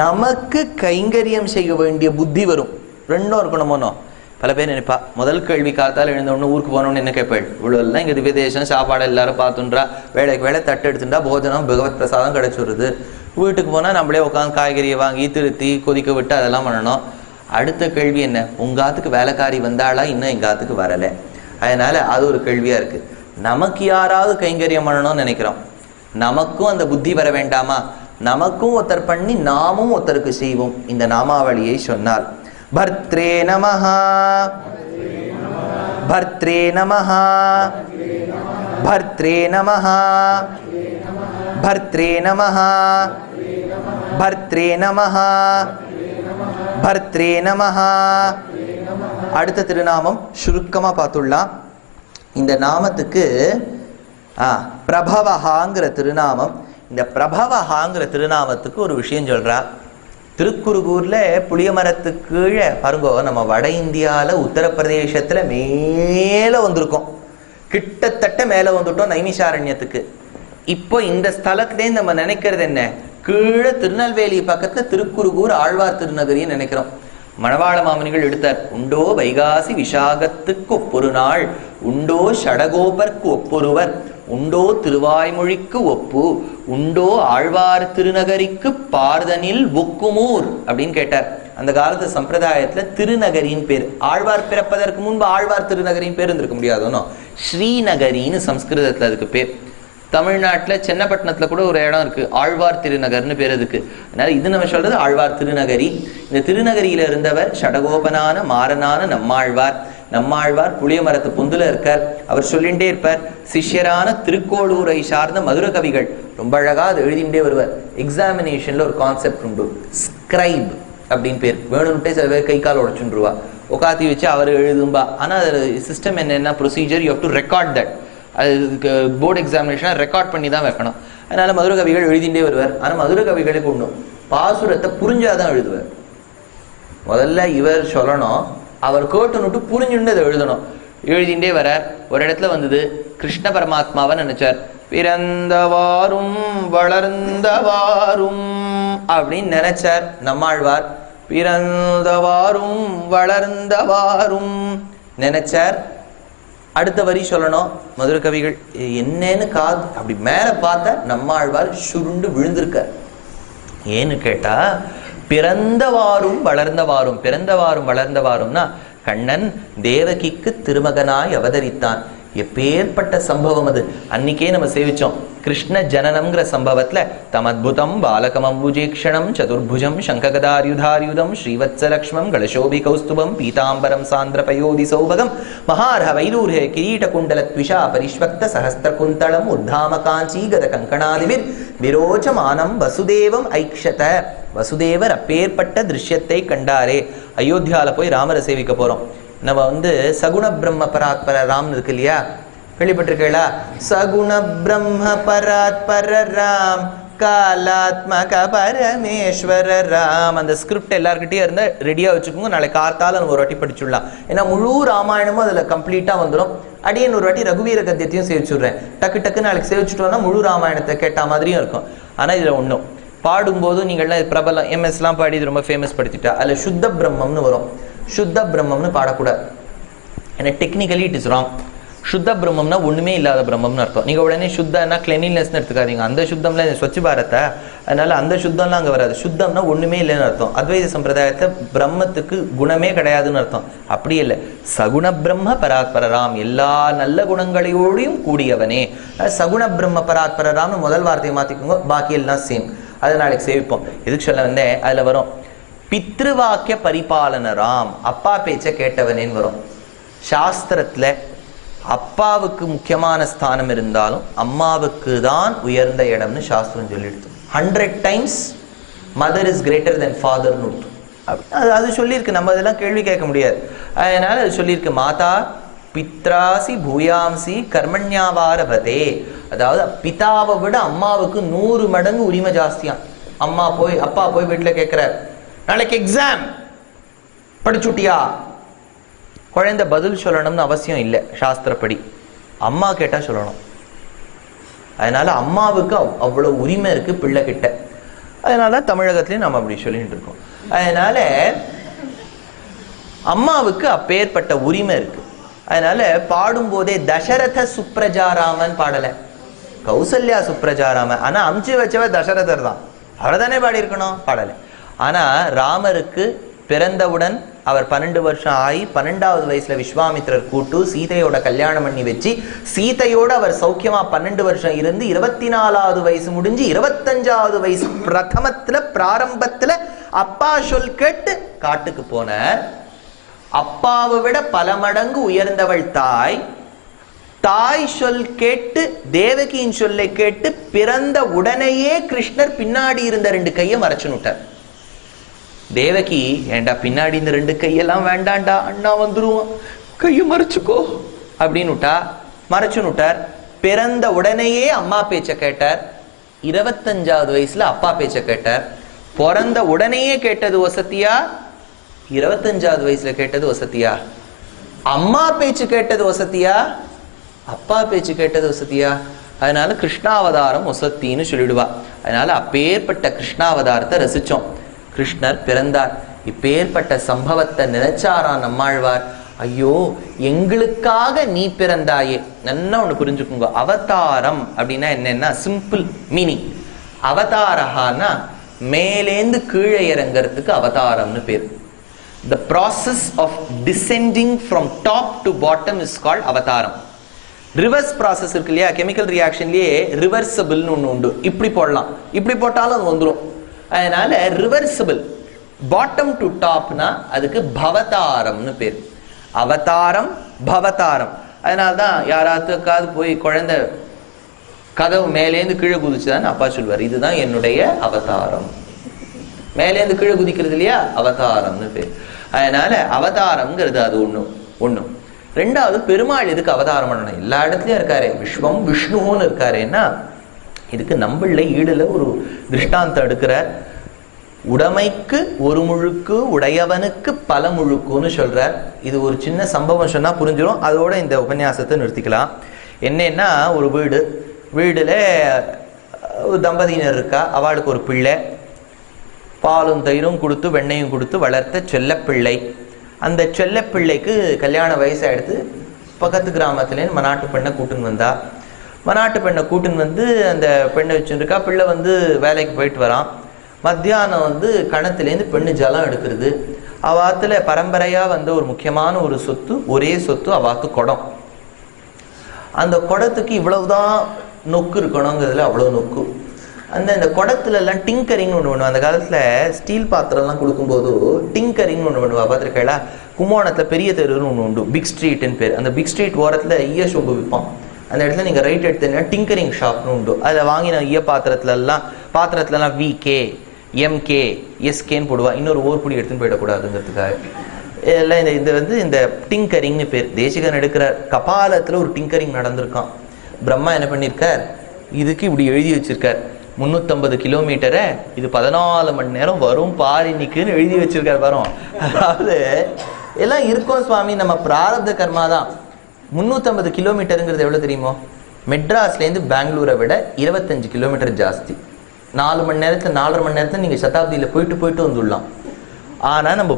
நமக்கு கைங்கரியம் செய்ய வேண்டிய புத்தி வரும். ரெண்டும் இருக்கணுமோனோ. பல பேர் நினைப்பா, முதல் கேள்வி காத்தால் எழுந்தவொன்னு ஊருக்கு போனோன்னு என்ன கேட்பேள், இவ்வளோலாம் இங்கே திவ்ய தேசம் சாப்பாடு எல்லாரும் பார்த்துன்றா, வேலைக்கு வேலை தட்டு எடுத்துட்டா போஜனம் பகவத் பிரசாதம் கிடைச்சிடுது. வீட்டுக்கு போனால் நம்மளே உட்காந்து காய்கறியை வாங்கி திருத்தி கொதிக்க விட்டு அதெல்லாம் பண்ணணும். அடுத்த கேள்வி என்ன, உங்காத்துக்கு வேலைக்காரி வந்தாளா, இன்னும் எங்காத்துக்கு வரலை. அதனால அது ஒரு கேள்வியா இருக்கு. நமக்கு யாராவது கைங்கரியம் பண்ணணும்னு நினைக்கிறோம், நமக்கும் அந்த புத்தி வர வேண்டாமா? நமக்கும் ஒருத்தர் பண்ணி நாமும் ஒருத்தருக்கு செய்வோம். இந்த நாமாவளியை சொன்னால் பர்த்ரே நமஹ, பர்த்ரே நமஹ, பர்த்ரே நமஹ பர்த்ரே நமஹ பர்த்ரே நமஹ பர்த்ரே நமஹ. அடுத்த திருநாமம் சுருக்கமா பார்த்துடலாம். இந்த நாமத்துக்கு பிரபவஹாங்கிற திருநாமம். இந்த பிரபவஹாங்கிற திருநாமத்துக்கு ஒரு விஷயம் சொல்றா. திருக்குறுகூர்ல புளிய மரத்துக்கு கீழே பாருங்கோ, நம்ம வட இந்தியாவில் உத்தரப்பிரதேசத்துல மேல வந்திருக்கோம், கிட்டத்தட்ட மேல வந்துட்டோம் நைமிஷாரண்யத்துக்கு. இப்போ இந்த ஸ்தலத்திலே நம்ம நினைக்கிறது என்ன, கீழே திருநெல்வேலி பக்கத்துல திருக்குறுகூர் ஆழ்வார் திருநகரின்னு நினைக்கிறோம். மணவாள மாமனிகள் எடுத்தார், உண்டோ வைகாசி விசாகத்துக்கு ஒப்பொரு நாள், உண்டோ ஷடகோபர்க்கு ஒப்பொருவர், உண்டோ திருவாய்மொழிக்கு ஒப்பு, உண்டோ ஆழ்வார் திருநகரிக்கு பார்தனில் ஒக்குமூர் அப்படின்னு கேட்டார். அந்த காலத்து சம்பிரதாயத்துல திருநகரின் பேர், ஆழ்வார் பிறப்பதற்கு முன்பு ஆழ்வார் திருநகரின் பேர் இருந்திருக்க முடியாதுன்னு ஸ்ரீநகரின்னு சம்ஸ்கிருதத்துல அதுக்கு பேர். தமிழ்நாட்டில் சென்னப்பட்டினத்தில் கூட ஒரு இடம் இருக்கு, ஆழ்வார் திருநகர்னு பேர் அதுக்கு. அதனால இது நம்ம சொல்றது ஆழ்வார் திருநகரி. இந்த திருநகரியில இருந்தவர் ஷடகோபனான மாறனான நம்மாழ்வார். நம்மாழ்வார் புளிய மரத்து பொந்துல இருக்கார். அவர் சொல்லிகிட்டே இருப்பார். சிஷ்யரான திருக்கோளூரை சார்ந்த மதுர கவிகள் ரொம்ப அழகா அது எழுதிட்டே வருவார். எக்ஸாமினேஷன்ல ஒரு கான்செப்ட் உண்டு, ஸ்கிரைப் அப்படின்னு பேர். வேணும்ட்டே சில பேர் கை கால் உடச்சுருவா, உட்காத்தி வச்சு அவர் எழுதும்பா. ஆனா அது சிஸ்டம் என்னன்னா procedure, you have to record that. அதுக்கு போர்டு எக்ஸாமினேஷனாக ரெக்கார்ட் பண்ணி தான் வைக்கணும். அதனால மதுர கவிகள் எழுதிட்டே வருவார். ஆனால் மதுர கவிகளுக்கு ஒன்றும் பாசுரத்தை புரிஞ்சாதான் எழுதுவார். முதல்ல இவர் சொல்லணும், அவர் கேட்டுன்னுட்டு புரிஞ்சுன்னு அதை எழுதணும். எழுதிண்டே வர ஒரு இடத்துல வந்தது, கிருஷ்ண பரமாத்மாவை நினைச்சார். பிறந்தவாரும் வளர்ந்தவாரும் அப்படின்னு நினைச்சார் நம்மாழ்வார். பிறந்தவாரும் வளர்ந்தவாரும் நினைச்சார். அடுத்த வரி சொல்லணும். மதுர கவிகள் என்னன்னு காது அப்படி மேல பார்த்த நம்மாழ்வார் சுருண்டு விழுந்திருக்கார். ஏன்னு கேட்டா, பிறந்தவாரும் வளர்ந்தவாரும், பிறந்தவாரும் வளர்ந்தவாரும்னா கண்ணன் தேவகிக்கு திருமகனாய் அவதரித்தான். எப்பேற்பட்ட சம்பவம் அது. அன்னைக்கே நம்ம சேவிச்சோம். கிருஷ்ண ஜனனம்ங்கிற சம்பவத்துல தமத்புதம் பாலகமம்புஜீக்ஷணம் சதுர்புஜம் சங்ககதாரியுதாரியுதம் ஸ்ரீவத்ஸலக்ஷ்மம் கலசோபி கௌஸ்துபம் பீதாம்பரம் சாந்திரபயோதி சௌபகம் மகார்ஹ வைடூர்ஹே கிரீட குண்டலத்விஷா பரிஷ்வக்த சஹஸ்திர குந்தளம் உத்தாம காஞ்சி கத கங்கணாதிபிர் விரோச்சமானம் வசுதேவம் ஐக்ஷத. வசுதேவர் அப்பேற்பட்ட திருஷ்யத்தை கண்டாரே. அயோத்தியால போய் ராமரை சேவிக்க போறோம். நம்ம சகுண பிரம்ம பராத்பர ராம்னு இருக்கு இல்லையா, கேள்விப்பட்டிருக்கீங்களா? சகுண பிரம்ம பராத்பர ராம் காலாத்மக பரமேஸ்வர ராம். அந்த ஸ்கிரிப்ட் எல்லார்கிட்டயும் இருந்தா ரெடியா வச்சுக்கோங்க, நாளைக்கு கார்த்தால நம்ம ஒரு வாட்டி படிச்சுடலாம். ஏன்னா முழு ராமாயணமும் அதுல கம்ப்ளீட்டா வந்துடும். அடியன் ஒரு வாட்டி ரகுவீர கத்தியத்தையும் சேவிச்சுடுறேன். டக்கு டக்கு நாளைக்கு சேவிச்சுட்டோம்னா முழு ராமாயணத்தை கேட்ட மாதிரியும் இருக்கும். ஆனா இதுல ஒண்ணும் பாடும்போது நீங்கள்லாம் பிரபலம் எம்எஸ்லாம் பாடி இது ரொம்ப ஃபேமஸ் படுத்திட்டா, அதுல சுத்த பிரம்மம்னு வரும். சுத்த பிரம்மம்னு பாடக்கூடாது. ஏன்னா டெக்னிக்கலி இட் இஸ் ராங். சுத்த பிரம்மம்னா ஒண்ணுமே இல்லாத பிரம்மம்னு அர்த்தம். நீங்க உடனே சுத்தம்னா கிளீனினஸ்ன்னு எடுத்துக்காதீங்க. அந்த சுத்தம்ல ஸ்வச் பாரத்தை, அதனால அந்த சுத்தம்லாம் அங்க வராது. சுத்தம்னா ஒண்ணுமே இல்லைன்னு அர்த்தம். அத்வைத சம்பிரதாயத்தை பிரம்மத்துக்கு குணமே கிடையாதுன்னு அர்த்தம். அப்படி இல்லை, சகுண பிரம்ம பராத்பரராம், எல்லா நல்ல குணங்களையோடையும் கூடியவனே. சகுண பிரம்ம பராத்பரராம்னு முதல் வார்த்தையை மாத்திக்கோங்க, பாக்கி எல்லாம் சேம். அதை நாளைக்கு சேவிப்போம். எதுக்கு சொல்ல வந்தேன், அதுல வரும் பித்ருவாக்கிய பரிபாலனராம், அப்பா பேச்ச கேட்டவனேன்னு வரும். சாஸ்திரத்துல அப்பாவுக்கு முக்கியமான ஸ்தானம் இருந்தாலும் அம்மாவுக்கு தான் உயர்ந்த இடம்னு சாஸ்திரம் சொல்லிடுது. 100 times mother is greater than ஃபாதர்னு அது சொல்லியிருக்கு. நம்ம அதெல்லாம் கேள்வி கேட்க முடியாது. அதனால அது சொல்லியிருக்கு, மாதா பித்ராசி பூயாம்சி கர்மண்யாவாரபதே. அதாவது பிதாவை விட அம்மாவுக்கு 100 மடங்கு உரிமை ஜாஸ்தியான். அப்பா போய் வீட்டுல கேட்கிறார், நாளைக்கு எக்ஸாம் படிச்சுட்டியா? குழந்தை பதில் சொல்லணும்னு அவசியம் இல்லை சாஸ்திரப்படி, அம்மா கேட்டா சொல்லணும். அதனால அம்மாவுக்கு அவ்வளவு உரிமை இருக்கு பிள்ளை கிட்ட. அதனால தமிழகத்திலயும் நம்ம அப்படி சொல்லிட்டு இருக்கோம். அதனால அம்மாவுக்கு அப்பேற்பட்ட உரிமை இருக்கு. அதனால பாடும்போதே தசரத சுப்ரஜாராமன் பாடல, கௌசல்யா சுப்ரஜாராமன். ஆனா அமிச்சு வச்சவ தசரதர் தான், அவர் தானே பாடி இருக்கணும், பாடல. ஆனா ராமருக்கு பிறந்தவுடன் அவர் 12 வருஷம் ஆகி 12வது வயசுல விஸ்வாமித்திரர் கூட்டு சீதையோட கல்யாணம் பண்ணி வச்சு, சீதையோட அவர் சௌக்கியமா 12 வருஷம் இருந்து 24வது வயசு முடிஞ்சு 25வது வயசு பிராரம்பத்துல அப்பா சொல் கேட்டு காட்டுக்கு போனார். அப்பாவை விட பல மடங்கு உயர்ந்தவள் தாய், தாய் சொல் கேட்டு தேவகியின் சொல்லை கேட்டு பிறந்த உடனேயே கிருஷ்ணர் பின்னாடி இருந்த 2 கையை மறைச்சுன்னு விட்டார். தேவகி, ஏண்டா பின்னாடி இந்த 2 கையெல்லாம் வேண்டாண்டா, அண்ணா வந்துருவான், கையை மறைச்சுக்கோ அப்படின்னு விட்டா. மறைச்சுன்னு விட்டார். பிறந்த உடனேயே அம்மா பேச்ச கேட்டார். 25வது வயசுல அப்பா பேச்ச கேட்டார். பிறந்த உடனேயே கேட்டது வசதியா, 25வது வயசுல கேட்டது வசதியா? அம்மா பேச்சு கேட்டது வசதியா, அப்பா பேச்சு கேட்டது வசதியா? அதனால கிருஷ்ணாவதாரம் வசத்தின்னு சொல்லிடுவா. அதனால அப்பேற்பட்ட கிருஷ்ணாவதாரத்தை ரசிச்சோம். கிருஷ்ணர் பிறந்தார். இப்பேற்பட்ட சம்பவத்தை நினைச்சாரான் நம்மாழ்வார். ஐயோ, எங்களுக்காக நீ பிறந்தாயே. நல்லா ஒண்ணு புரிஞ்சுக்குங்க. அவதாரம் அப்படின்னா என்னன்னா சிம்பிள் மீனிங். அவதாரஹான்னா மேலேந்து கீழே இறங்கிறதுக்கு அவதாரம்னு பேர். The process of descending from top to bottom is called அவதாரம். ரிவர்ஸ் ப்ராசஸ் இருக்கு இல்லையா, கெமிக்கல் ரியாக்ஷன்லயே ரிவர்சபிள்னு ஒன்று உண்டு. இப்படி போடலாம், இப்படி போட்டாலும் அது வந்துடும். அதனால ரிவர்சபிள் பாட்டம் டு டாப்னா அதுக்கு பவதாரம்னு பேர். அவதாரம் பவதாரம். அதனால்தான் யாராத்துக்காவது போய் குழந்தை கதவு மேலேந்து கீழே குதிச்சுதான் அப்பா சொல்வார், இதுதான் என்னுடைய அவதாரம். மேலேந்து கீழே குதிக்கிறது இல்லையா, அவதாரம்னு பேர். அதனால அவதாரம்ங்கிறது அது ஒண்ணு. ரெண்டாவது, பெருமாள் இதுக்கு அவதாரம் பண்ணணும். எல்லா இடத்துலயும் இருக்காரு, விஸ்வம் விஷ்ணுன்னு இருக்காருன்னா இதுக்கு நம்மள ஈடுல ஒரு திருஷ்டாந்தம் எடுக்கிறார். உடைமைக்கு ஒரு முழுக்கு, உடையவனுக்கு பல முழுக்குன்னு சொல்றார். இது ஒரு சின்ன சம்பவம் சொன்னா புரிஞ்சிடும். அதோட இந்த உபன்யாசத்தை நிறுத்திக்கலாம். என்னன்னா, ஒரு வீடுல தம்பதியினர் இருக்கா. அவளுக்கு ஒரு பிள்ளை, பாலும் தயிரும் கொடுத்து வெண்ணையும் கொடுத்து வளர்த்த செல்லப்பிள்ளை. அந்த செல்லப்பிள்ளைக்கு கல்யாண வயசாகிடுத்து. பக்கத்து கிராமத்துலேருந்து மனாட்டு பெண்ணை கூட்டுன்னு வந்தா. மனாட்டு பெண்ணை கூட்டுன்னு வந்து அந்த பெண்ணை வச்சுருக்கா. பிள்ளை வந்து வேலைக்கு போயிட்டு வரான். மத்தியானம் கணத்துலேருந்து பெண்ணு ஜலம் எடுக்கிறது. அவாத்துல பரம்பரையாக ஒரு முக்கியமான ஒரு சொத்து, ஒரே சொத்து அவாத்து குடம். அந்த குடத்துக்கு இவ்வளவுதான் நொக்கு இருக்கணுங்கிறதுல அவ்வளோ நொக்கு. இந்த குடத்துல எல்லாம் டிங்கரிங்னு ஒன்று பண்ணுவா. அந்த காலத்தில் ஸ்டீல் பாத்திரம்லாம் கொடுக்கும்போது டிங்கரிங்னு ஒன்று பண்ணுவா. பார்த்துருக்கா? கும்போணத்தில் பெரிய தெருன்னு ஒன்று உண்டு, பிக் ஸ்ட்ரீட்னு பேர். அந்த பிக் ஸ்ட்ரீட் ஓரத்தில் ஈய சொம்பு விற்பான். அந்த இடத்துல நீங்கள் ரைட் எடுத்தீங்கன்னா டிங்கரிங் ஷாப்னு உண்டு. அதில் வாங்கின ஈய பாத்திரத்துலலாம் விகே, எம்கே, எஸ்கேன்னு போடுவா. இன்னொரு ஓர்புடி எடுத்துன்னு போயிடக்கூடாதுங்கிறதுக்காக எல்லாம் இந்த டிங்கரிங்னு பேர். தேசிகன் எடுக்கிறார். கபாலத்தில் ஒரு டிங்கரிங் நடந்திருக்கான். பிரம்மா என்ன பண்ணியிருக்கார், இதுக்கு இப்படி எழுதி வச்சிருக்கார், 350 கிலோமீட்டரை இது 14 மணி நேரம் வரும் பாரினிக்குன்னு எழுதி வச்சிருக்காரு. வரும், அதாவது எல்லாம் இருக்கும் சுவாமி, நம்ம பிராரப்த கர்மா தான். 350 கிலோமீட்டருங்கிறது எவ்வளோ தெரியுமோ? மெட்ராஸ்லேருந்து பெங்களூரை விட 25 கிலோமீட்டர் ஜாஸ்தி. 4 மணி நேரத்தில் 4.5 மணி நேரத்தில் நீங்கள் சதாப்தியில் போயிட்டு வந்துடலாம். ஆனால் நம்ம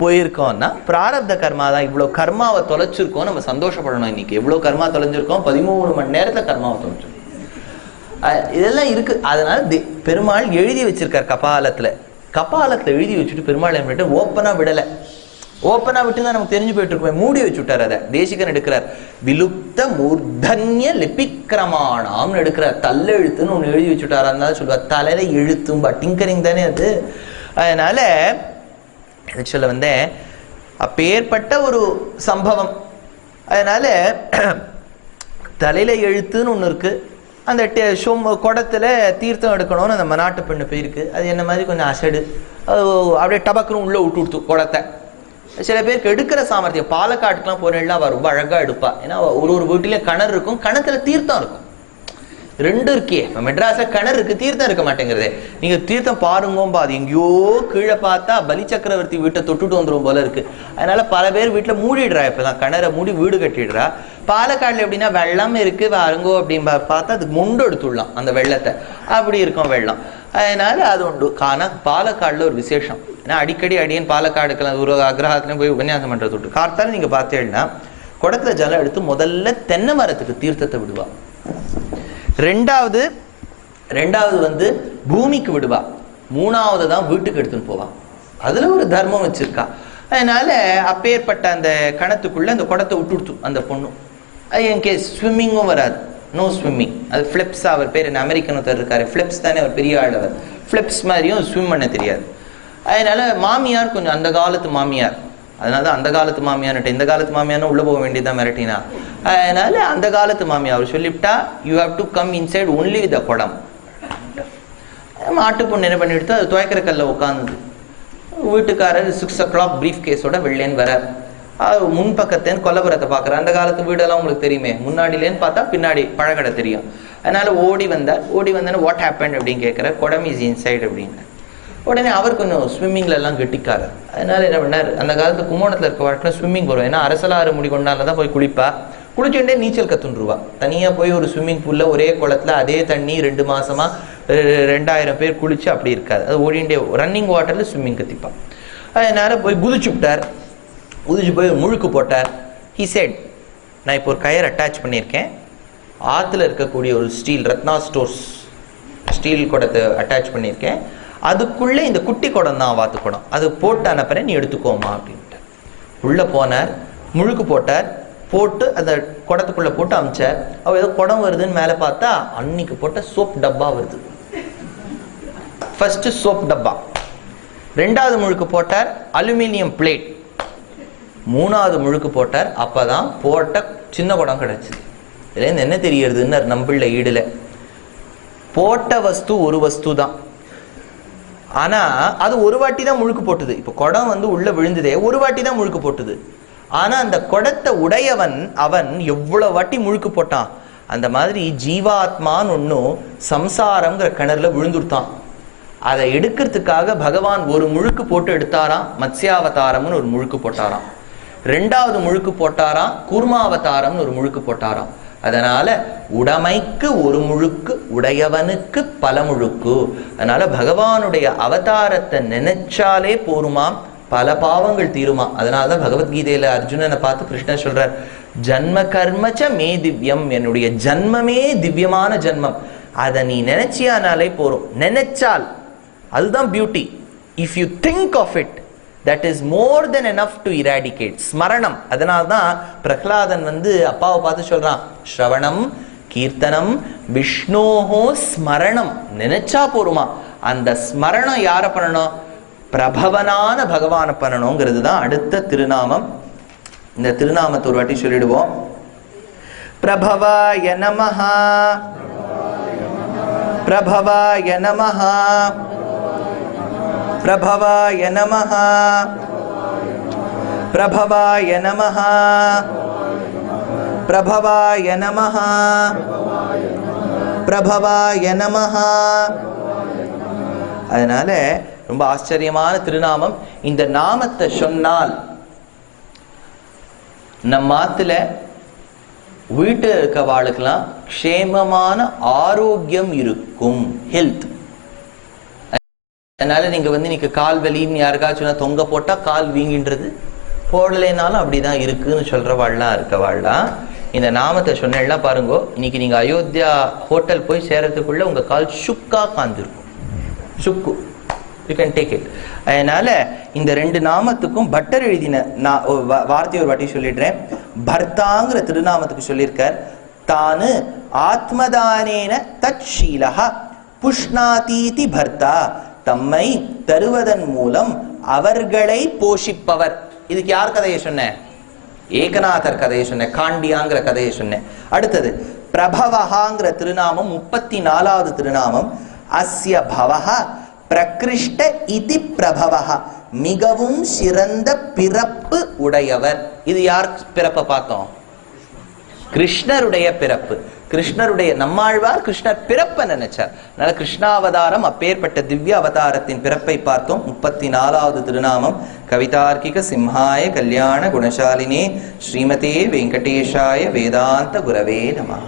போயிருக்கோம்னா பிராரப்த கர்மா தான். இவ்வளோ கர்மாவை தொலைச்சிருக்கோம், நம்ம சந்தோஷப்படணும். இன்னைக்கு எவ்வளோ கர்மா தொலைஞ்சிருக்கோம்? 13 மணி நேரத்தில் கர்மாவை தொலைச்சிருக்கோம். இதெல்லாம் இருக்கு. அதனால பெருமாள் எழுதி வச்சிருக்கார் கபாலத்துல எழுதி வச்சுட்டு பெருமாள் என்ன ஓப்பனா விடலை. ஓப்பனா விட்டுதான் நமக்கு தெரிஞ்சு போயிட்டு இருக்கோம். மூடி வச்சு விட்டார். அதை தேசிகன் எடுக்கிறார். விலுப்த மூர்தன்ய லிபிக்கிரமாணாம்னு எடுக்கிறார். தல்லெழுத்துன்னு ஒன்று எழுதி வச்சுட்டார். அதனால சொல்லுவார் தலையில எழுத்தும்பா. டிங்கரிங் தானே அது. அதனால சொல்ல வந்தேன், அப்பேற்பட்ட ஒரு சம்பவம். அதனால தலையில எழுத்துன்னு ஒன்று இருக்கு. அந்த குடத்துல தீர்த்தம் எடுக்கணும்னு அந்த மனாட்டு பெண்ணு போயிருக்கு. அது என்ன மாதிரி கொஞ்சம் அசடு, அப்படியே டபக்குன்னு உள்ள விட்டு கொடுத்து குடத்தை. சில பேருக்கு எடுக்கிற சாமர்த்தியம். பாலக்காட்டுக்கெல்லாம் போனேன்னா அவள் ரொம்ப அழகா எடுப்பா. ஏன்னா ஒரு வீட்டிலே கிணறு இருக்கும், கிணத்துல தீர்த்தம் இருக்கும். ரெண்டும் இருக்கே. இப்போ மெட்ராஸ்ல கிணறு இருக்கு, தீர்த்தம் இருக்க மாட்டேங்கிறதே. நீங்க தீர்த்தம் பாருங்கோம்பா, அது எங்கேயோ கீழே பார்த்தா பலி சக்கரவர்த்தி வீட்டை தொட்டுட்டு வந்துடும் போல இருக்கு. அதனால பல பேர் வீட்டுல மூடிடுறா. இப்பதான் கிணறை மூடி வீடு கட்டிடுறா. பாலக்காடுல எப்படின்னா வெள்ளம் இருக்கு பாருங்கோ அப்படின்னு பார்த்தா அதுக்கு முண்டு எடுத்துடலாம் அந்த வெள்ளத்தை. அப்படி இருக்கும் வெள்ளம். அதனால அது உண்டு. ஆனா பாலக்காடுல ஒரு விசேஷம். ஏன்னா அடிக்கடி அடியன் பாலக்காடுக்கெல்லாம் ஒரு அக்ரஹாரத்துலையும் போய் உபன்யாசம் பண்றது விட்டு கார்த்தாலும் நீங்க பார்த்தேன்னா குடத்துல ஜலம் எடுத்து முதல்ல தென்னை மரத்துக்கு தீர்த்தத்தை விடுவா. ரெண்டாவது பூமிக்கு விடுவா. மூணாவது தான் வீட்டுக்கு எடுத்துன்னு போவா. அதுல ஒரு தர்மம் வச்சிருக்கா. அதனால அப்பேற்பட்ட அந்த கணத்துக்குள்ள அந்த குடத்தை விட்டுடுத்து அந்த பொண்ணு. அது என்கே ஸ்விம்மிங்கும் வராது, நோ ஸ்விம்மிங். அது ஃபிளிப்ஸ், அவர் பேர் என்ன அமெரிக்கன் ஒருத்தர் இருக்காரு, ஃபிளிப்ஸ் தானே அவர் பெரிய ஆள். அவர் ஃபிளிப்ஸ் மாதிரியும் ஸ்விம் பண்ண தெரியாது. அதனால மாமியார் கொஞ்சம் அந்த காலத்து மாமியார். அதனால தான் அந்த காலத்து மாமியார்ட்ட இந்த காலத்து மாமியார்னு உள்ள போக வேண்டியதான் மிரட்டினா. அதனால அந்த காலத்து மாமி அவர் சொல்லிவிட்டா, you have to come inside only with குடம். மாட்டு பொண்ணு என்ன பண்ணிவிட்டு அது துவைக்கிற கல்ல உட்காந்து வீட்டுக்காரர் 6 o'clock பிரீஃப் கேஸோட வெள்ளேன்னு வரார். முன்பக்கத்தேன்னு கொல்லபுரத்தை பார்க்குறாரு. அந்த காலத்து வீடெல்லாம் உங்களுக்கு தெரியுமே, முன்னாடிலேன்னு பார்த்தா பின்னாடி பழக்கடை தெரியும். அதனால ஓடி வந்தேன்னு வாட் ஹேப்பன் அப்படின்னு கேட்குறாரு. குடம் இஸ் இன்சைட் அப்படின்னு. உடனே அவர் கொஞ்சம் ஸ்விம்மிங்ல எல்லாம் கெட்டிக்காரு. அதனால என்ன பண்ணார், அந்த காலத்து கும்போணத்தில் இருக்க வழக்கம் ஸ்விம்மிங் போடுவோம். ஏன்னா அரசலாறு முடி கொண்டால தான் போய் குளிப்பா. குளிச்சுட்டே நீச்சல் கற்றுருவா. தனியாக போய் ஒரு ஸ்விம்மிங் பூலில் ஒரே குளத்துல அதே தண்ணி 2 மாசமா 2000 பேர் குளிச்சு அப்படி இருக்காது. அது ஓடிண்டே ரன்னிங் வாட்டர்ல ஸ்விம்மிங் கத்திப்பா. அதனால போய் குதிச்சு விட்டார். குதிச்சு போய் முழுக்கு போட்டார். ஹி செட், நான் இப்போ ஒரு கயர் அட்டாச் பண்ணியிருக்கேன், ஆற்றுல இருக்கக்கூடிய ஒரு ஸ்டீல் ரத்னா ஸ்டோர்ஸ் ஸ்டீல் குடத்தை அட்டாச் பண்ணியிருக்கேன், அதுக்குள்ளே இந்த குட்டி குடம் தான் வாத்து குடம், அது போட்டு அனுப்புறேன், நீ எடுத்துக்கோமா அப்படின்ட்டு. உள்ளே போனார், முழுக்கு போட்டார், போட்டு அந்த குடத்துக்குள்ளே போட்டு அமிச்சார். அவள் ஏதோ குடம் வருதுன்னு மேலே பார்த்தா அன்னைக்கு போட்ட சோப் டப்பா வருது. ஃபர்ஸ்ட் சோப் டப்பா, 2வது முழுக்கு போட்டார் அலுமினியம் பிளேட், 3வது முழுக்கு போட்டார், அப்பதான் போட்ட சின்ன குடம் கிடைச்சது. இதுலேருந்து என்ன தெரியறதுன்னு நம்பிள்ள ஈடுல போட்ட வஸ்து ஒரு வஸ்து தான். ஆனா அது ஒரு வாட்டி தான் முழுக்கு போட்டுது. இப்போ குடம் உள்ள விழுந்ததே ஒரு வாட்டி தான் முழுக்கு போட்டுது. ஆனா அந்த குடத்தை உடையவன் அவன் எவ்வளவு வாட்டி முழுக்கு போட்டான். அந்த மாதிரி ஜீவாத்மான்னு ஒன்னும் சம்சாரம்ங்கிற கிணறுல விழுந்துட்டான். அதை எடுக்கிறதுக்காக பகவான் ஒரு முழுக்கு போட்டு எடுத்தாராம். மத்ஸ்யாவதாரம்னு ஒரு முழுக்கு போட்டாராம். 2வது முழுக்கு போட்டாராம் கூர்மாவதாரம்னு ஒரு முழுக்கு போட்டாராம். அதனால உடைமைக்கு ஒரு முழுக்கு, உடையவனுக்கு பல முழுக்கு. அதனால பகவானுடைய அவதாரத்தை நினைச்சாலே போருமாம், பல பாவங்கள் தீருமா. அதனாலதான் பகவத்கீதையில அர்ஜுனனை பார்த்து கிருஷ்ணர் சொல்றார், ஜன்ம கர்மச்ச மே திவ்யம், என்னுடைய ஜன்மமே திவ்யமான ஜன்மம், அதை நீ நினைச்சியானாலே போரும். நினைச்சால் அதுதான் beauty. If you think of it, that is more than enough to eradicate. ஸ்மரணம். அதனால்தான் பிரகலாதன் அப்பாவை பார்த்து சொல்றான், ஸ்ரவணம் கீர்த்தனம் விஷ்ணோஹோ ஸ்மரணம், நினைச்சா போருமா. அந்த ஸ்மரணம் யார பண்ணணும், பிரபவனான பகவான பண்ணணுங்கிறது தான் அடுத்த திருநாமம். இந்த திருநாமத்தை ஒரு வாட்டி சொல்லிடுவோம். பிரபவாய நமஹ, பிரபவாய நமஹ, பிரபவாய நமஹ, பிரபவாய நமஹ, பிரபவாய நமஹ, பிரபவாய நமஹ. அதனால ரொம்ப ஆச்சரியமான திருநாமம். இந்த நாமத்தை சொன்னால் நம்ம ஆத்துல வீட்டில் இருக்க வாளுக்கெல்லாம் க்ஷேமமான ஆரோக்கியம் இருக்கும், ஹெல்த். அதனால நீங்க நீங்க கால் வலின்னு யாருக்காச்சும் தொங்க போட்டா கால் வீங்கின்றது, போடலைனாலும் அப்படிதான் இருக்குன்னு சொல்றவாள்லாம் இருக்கவாள்லாம் இந்த நாமத்தை சொன்னேன்னா பாருங்க, இன்னைக்கு நீங்க அயோத்தியா ஹோட்டல் போய் சேரத்துக்குள்ள உங்க கால் சுக்கா காந்திருக்கும். சுக்கு, யூ கேன் டேக் இட். அதனால இந்த 2 நாமத்துக்கும் பட்டர் எழுதின வார்த்தையை ஒரு வாட்டி சொல்லிடுறேன். பர்த்தாங்கிற திருநாமத்துக்கு சொல்லியிருக்கார், தானு ஆத்மதானேன தத்ஷீலஹ புஷ்ணாதீதி பர்த்தா, தம்மை தருவதன் மூலம் அவர்களை போஷிப்பவர். இதுக்கு யார் கதையை சொன்னேன், ஏகநாதர் கதையை சொன்னேன், காண்டியாங்கிற கதையை சொன்னேன். அடுத்தது பிரபவஹாங்கிற திருநாமம் 34வது திருநாமம். அஸ்ய பவஹ பிரகிருஷ்ட இதி பிரபவஹ, மிகவும் சிறந்த பிறப்பு உடையவர். இது யார் பிறப்பை பார்த்தோம், கிருஷ்ணருடைய பிறப்பு. கிருஷ்ணருடைய நம்மாழ்வார் கிருஷ்ணர் பிறப்பை நினைச்சார். அதனால கிருஷ்ணாவதாரம் அப்பேற்பட்ட திவ்ய அவதாரத்தின் பிறப்பை பார்த்தோம். 34வது திருநாமம். கவிதார்க்கிக சிம்ஹாய கல்யாண குணசாலினே ஸ்ரீமதே வெங்கடேஷாய வேதாந்த குரவே நமஹ.